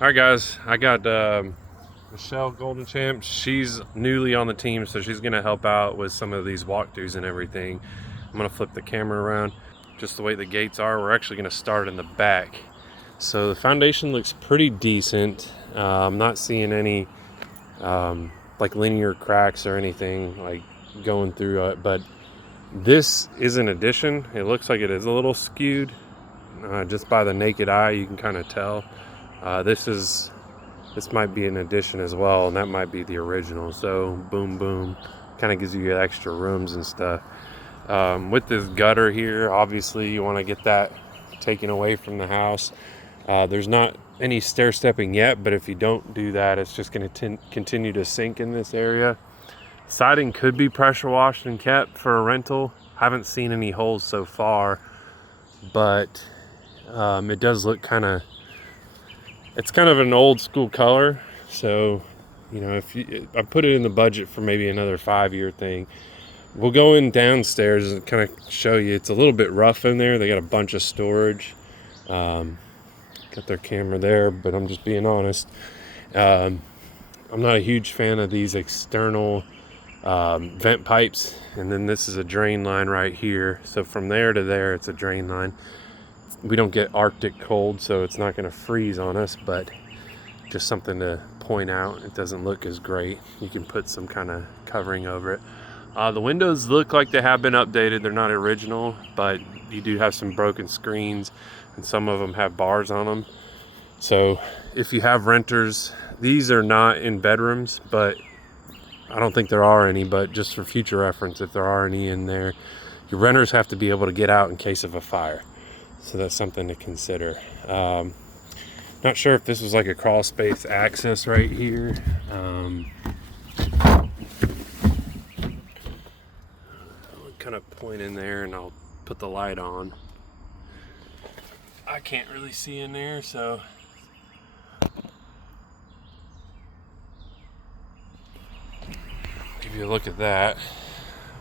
All right, guys, I got Michelle Golden Champ. She's newly on the team, so she's gonna help out with some of these walkthroughs and everything. I'm gonna flip the camera around. Just the way the gates are, we're actually gonna start in the back. So the foundation looks pretty decent. I'm not seeing any like linear cracks or anything like going through it, but this is an addition. It looks like it is a little skewed. Just by the naked eye, you can kind of tell. This might be an addition as well, and that might be the original. So boom, boom, kind of gives you extra rooms and stuff. With this gutter here, obviously you want to get that taken away from the house. There's not any stair stepping yet, but if you don't do that, it's just going to continue to sink in this area. Siding could be pressure washed and kept for a rental. Haven't seen any holes so far, but it does look it's kind of an old school color. So, you know, I put it in the budget for maybe another 5-year thing. We'll go in downstairs and kind of show you. It's a little bit rough in there. They got a bunch of storage. Got their camera there, but I'm just being honest. I'm not a huge fan of these external vent pipes. And then this is a drain line right here. So from there to there, it's a drain line. We don't get Arctic cold, so it's not going to freeze on us, but just something to point out. It doesn't look as great. You can put some kind of covering over it. The windows look like they have been updated. They're not original, but you do have some broken screens, and some of them have bars on them. So if you have renters, these are not in bedrooms, but I don't think there are any, but just for future reference, if there are any in there, your renters have to be able to get out in case of a fire. So that's something to consider. Not sure if this was like a crawl space access right here. I'll kind of point in there and I'll put the light on. I can't really see in there, so give you a look at that.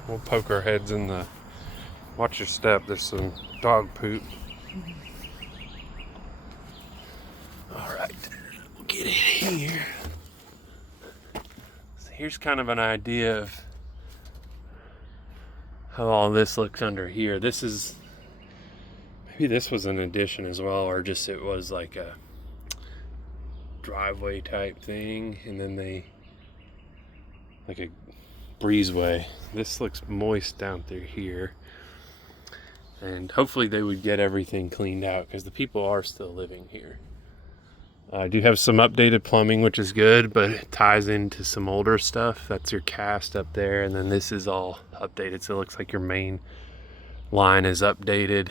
We'll poke our heads in the, watch your step, there's some dog poop. All right, we'll get in here. So here's kind of an idea of how all this looks under here. This is, maybe this was an addition as well, or just it was like a driveway type thing, and then they, like a breezeway. This looks moist down through here. And hopefully they would get everything cleaned out because the people are still living here. I do have some updated plumbing, which is good, but it ties into some older stuff. That's your cast up there, and then this is all updated, so it looks like your main line is updated.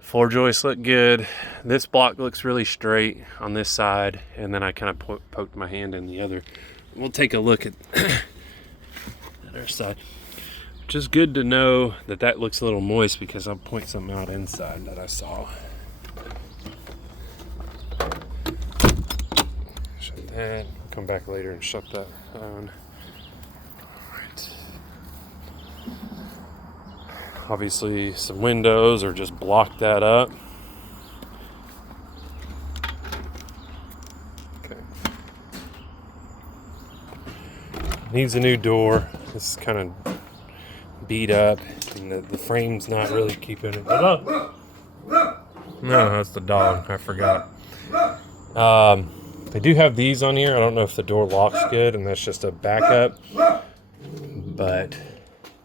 Floor joists look good. This block looks really straight on this side, and then I kind of poked my hand in the other. We'll take a look at the other side. Just good to know that that looks a little moist because I'll point something out inside that I saw. Shut that. Come back later and shut that down. Alright. Obviously some windows or just block that up. Okay. Needs a new door. This is kind of beat up, and the frame's not really keeping it. No, that's the dog. I forgot. They do have these on here. I don't know if the door locks good, and that's just a backup. But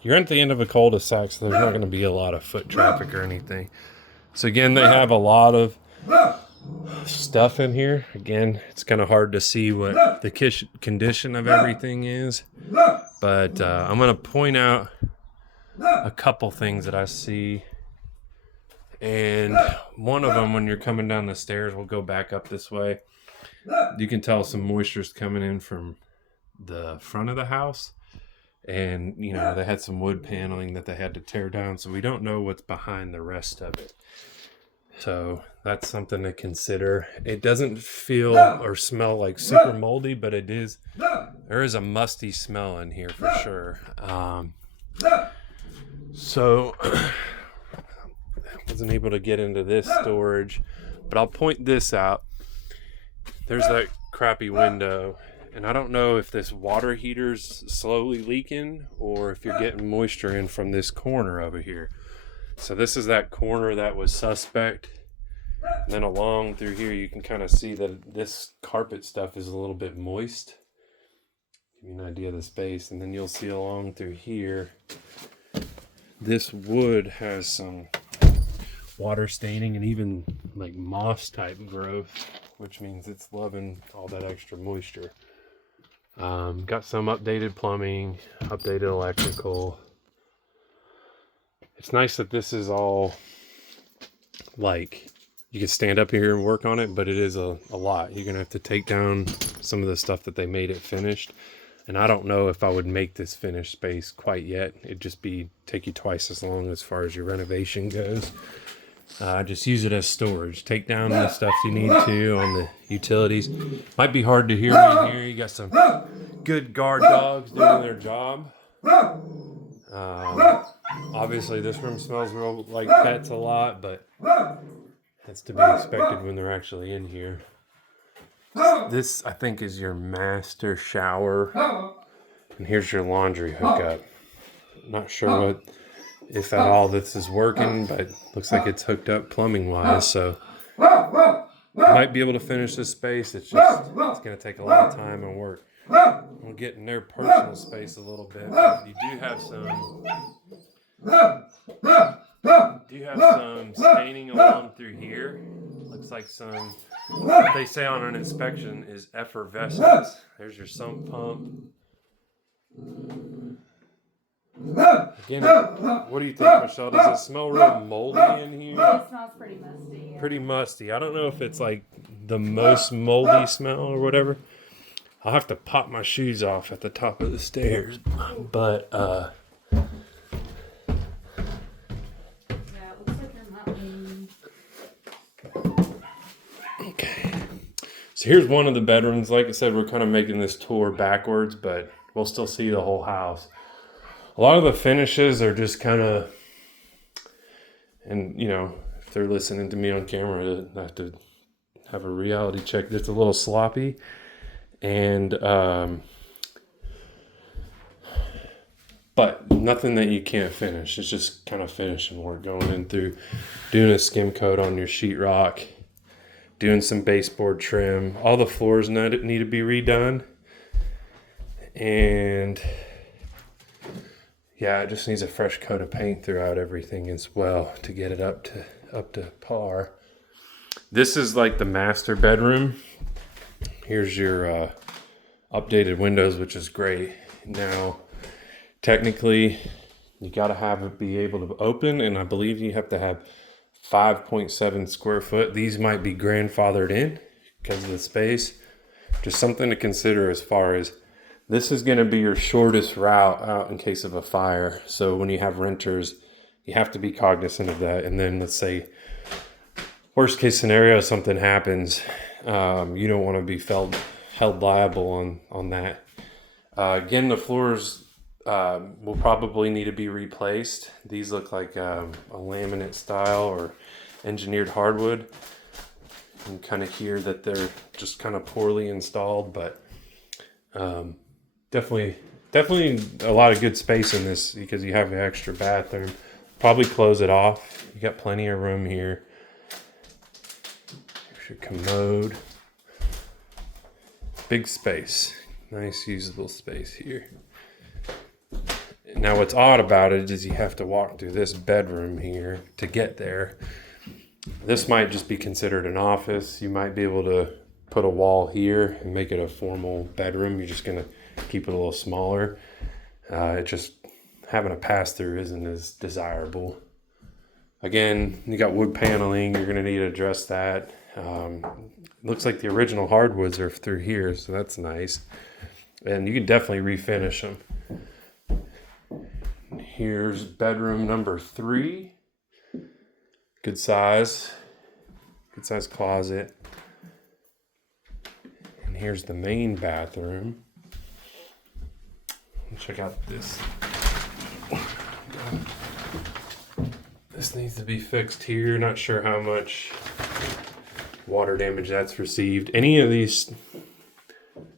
you're at the end of a cul-de-sac, so there's not going to be a lot of foot traffic or anything. So again, they have a lot of stuff in here. Again, it's kind of hard to see what the condition of everything is. But I'm going to point out a couple things that I see, and one of them, when you're coming down the stairs, we'll go back up this way, you can tell some moisture's coming in from the front of the house, and you know they had some wood paneling that they had to tear down, so we don't know what's behind the rest of it. So that's something to consider. It doesn't feel or smell like super moldy, but there is a musty smell in here for sure. So I wasn't able to get into this storage, but I'll point this out. there's that crappy window. And I don't know if this water heater's slowly leaking or if you're getting moisture in from this corner over here. So this is that corner that was suspect. And then along through here, you can kind of see that this carpet stuff is a little bit moist. Give you an idea of the space. And then you'll see along through here, this wood has some water staining and even like moss type growth, which means it's loving all that extra moisture. Got some updated plumbing, updated electrical. It's nice that this is all like, you can stand up here and work on it, but it is a lot. You're gonna have to take down some of the stuff that they made it finished. And I don't know if I would make this finished space quite yet. It'd just take you twice as long as far as your renovation goes. Just use it as storage. Take down the stuff you need to on the utilities. Might be hard to hear me here. You got some good guard dogs doing their job. Obviously this room smells real like pets a lot, but that's to be expected when they're actually in here. This, I think, is your master shower. And here's your laundry hookup. Not sure if at all this is working, but looks like it's hooked up plumbing wise, so might be able to finish this space. It's going to take a lot of time and work. We'll get in their personal space a little bit. You do have some staining along through here. Looks like some, what they say on an inspection is effervescence. There's your sump pump. Again, what do you think, Michelle? Does it smell real moldy in here? It smells pretty musty. Yeah. Pretty musty. I don't know if it's like the most moldy smell or whatever. I'll have to pop my shoes off at the top of the stairs. But, Yeah, it looks like you're not being... okay. So here's one of the bedrooms. Like I said, we're kind of making this tour backwards, but we'll still see the whole house. A lot of the finishes are just kind of, and you know, if they're listening to me on camera, I have to have a reality check. It's a little sloppy, and but nothing that you can't finish. It's just kind of finishing work, going in through, doing a skim coat on your sheetrock, doing some baseboard trim. All the floors need to be redone, and yeah, it just needs a fresh coat of paint throughout everything as well to get it up to par. This is like the master bedroom. Here's your updated windows, which is great. Now, technically, you got to have it be able to open, and I believe you have to have 5.7 square foot. These might be grandfathered in because of the space. Just something to consider as far as this is going to be your shortest route out in case of a fire. So when you have renters, you have to be cognizant of that. And then let's say, worst case scenario, something happens. You don't want to be held liable on that. Again, the floors will probably need to be replaced. These look like a laminate style or engineered hardwood. You can kind of hear that they're just kind of poorly installed, but definitely a lot of good space in this because you have an extra bathroom. Probably close it off. You got plenty of room here. Here's your commode. Big space. Nice usable space here. Now what's odd about it is you have to walk through this bedroom here to get there. This might just be considered an office. You might be able to put a wall here and make it a formal bedroom. You're just going to keep it a little smaller. Just having a pass through isn't as desirable. Again, you got wood paneling. You're going to need to address that. Looks like the original hardwoods are through here, so that's nice. And you can definitely refinish them. Here's bedroom number 3. Good size closet. And here's the main bathroom. Check out this. This needs to be fixed here. Not sure how much water damage that's received. Any of these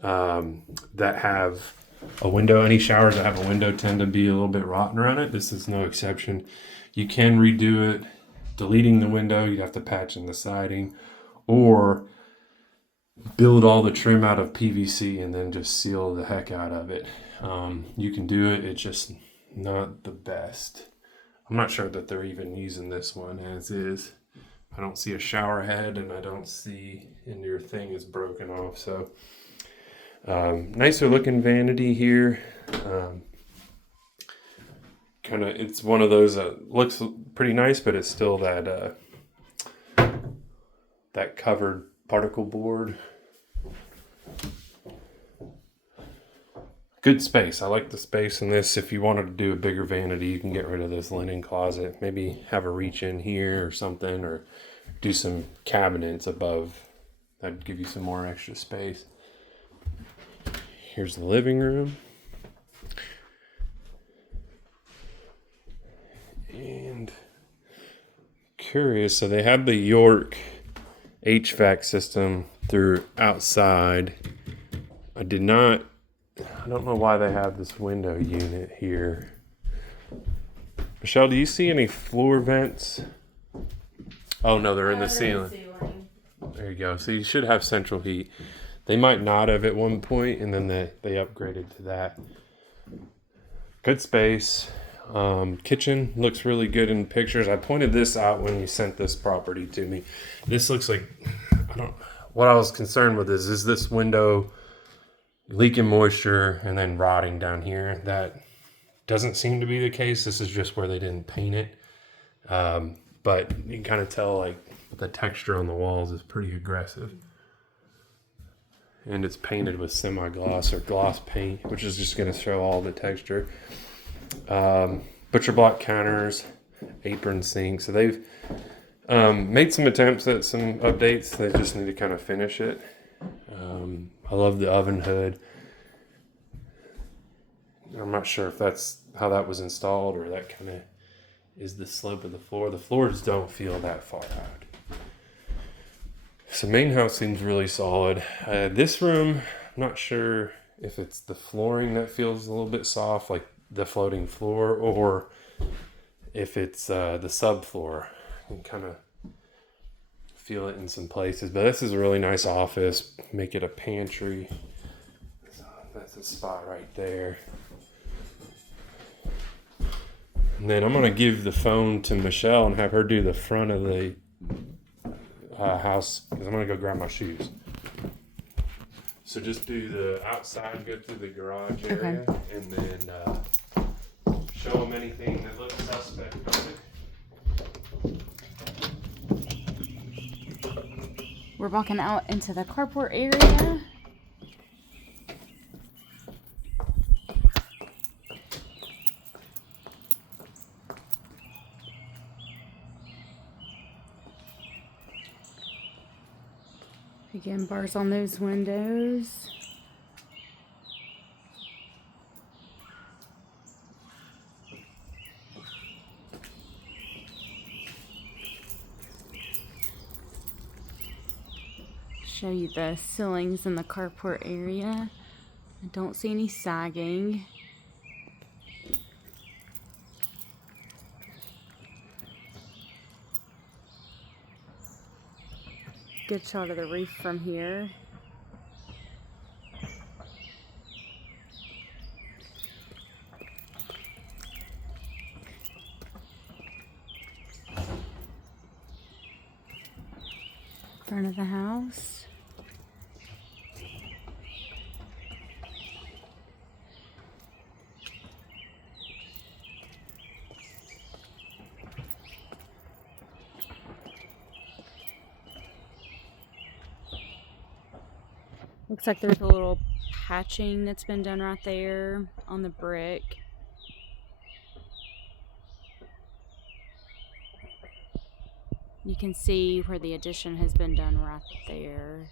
that have a window, any showers that have a window tend to be a little bit rotten around it. This is no exception. You can redo it, deleting the window. You'd have to patch in the siding, or build all the trim out of PVC and then just seal the heck out of it. You can do it. It's just not the best. I'm not sure that they're even using this one as is. I don't see a shower head, and I don't see, and your thing is broken off. So nicer looking vanity here. Kind of, it's one of those that looks pretty nice, but it's still that that covered particle board. Good space. I like the space in this. If you wanted to do a bigger vanity, you can get rid of this linen closet. Maybe have a reach in here or something, or do some cabinets above. That'd give you some more extra space. Here's the living room. And curious, so they have the York HVAC system through outside. I don't know why they have this window unit here. Michelle, do you see any floor vents? Oh no, they're in the ceiling. There you go. So you should have central heat. They might not have at one point, and then they upgraded to that. Good space. Kitchen looks really good in pictures. I pointed this out when you sent this property to me. This looks like, what I was concerned with is this window leaking moisture and then rotting down here? That doesn't seem to be the case. This is just where they didn't paint it. But you can kind of tell like the texture on the walls is pretty aggressive. And it's painted with semi-gloss or gloss paint, which is just going to show all the texture. Butcher block counters, apron sink. So they've made some attempts at some updates. They just need to kind of finish it. I love the oven hood. I'm not sure if that's how that was installed, or that kind of is the slope of the floor. The floors don't feel that far out. So main house seems really solid. This room, I'm not sure if it's the flooring that feels a little bit soft, like the floating floor, or if it's the subfloor. You can kind of feel it in some places, but this is a really nice office. Make it a pantry. So that's a spot right there. And then I'm gonna give the phone to Michelle and have her do the front of the house, because I'm gonna go grab my shoes. So just do the outside, go through the garage area, okay, and then show them anything that looks suspect on it. We're walking out into the carport area. Again, bars on those windows. Show you the ceilings in the carport area. I don't see any sagging. Good shot of the roof from here. Front of the house. Looks like there's a little patching that's been done right there on the brick. You can see where the addition has been done right there.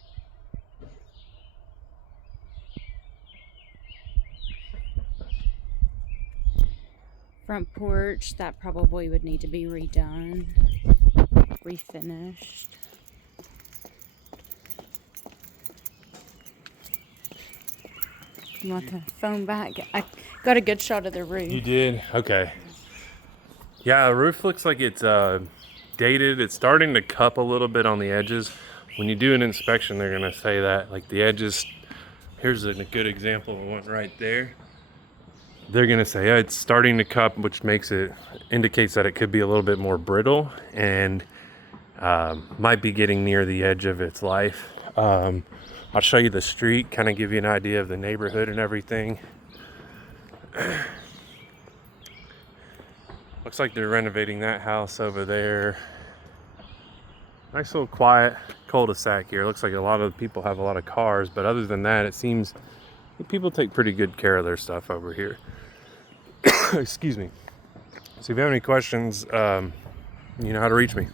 Front porch, that probably would need to be redone, refinished. You want the phone back? I got a good shot of the roof. You did? Okay. Yeah, the roof looks like it's dated. It's starting to cup a little bit on the edges. When you do an inspection, they're gonna say that, like the edges. Here's a good example of one right there. They're gonna say, yeah, it's starting to cup, which indicates that it could be a little bit more brittle and might be getting near the edge of its life. I'll show you the street, kind of give you an idea of the neighborhood and everything. Looks like they're renovating that house over there. Nice little quiet cul-de-sac here. Looks like a lot of people have a lot of cars, but other than that, it seems people take pretty good care of their stuff over here. Excuse me. So if you have any questions, you know how to reach me.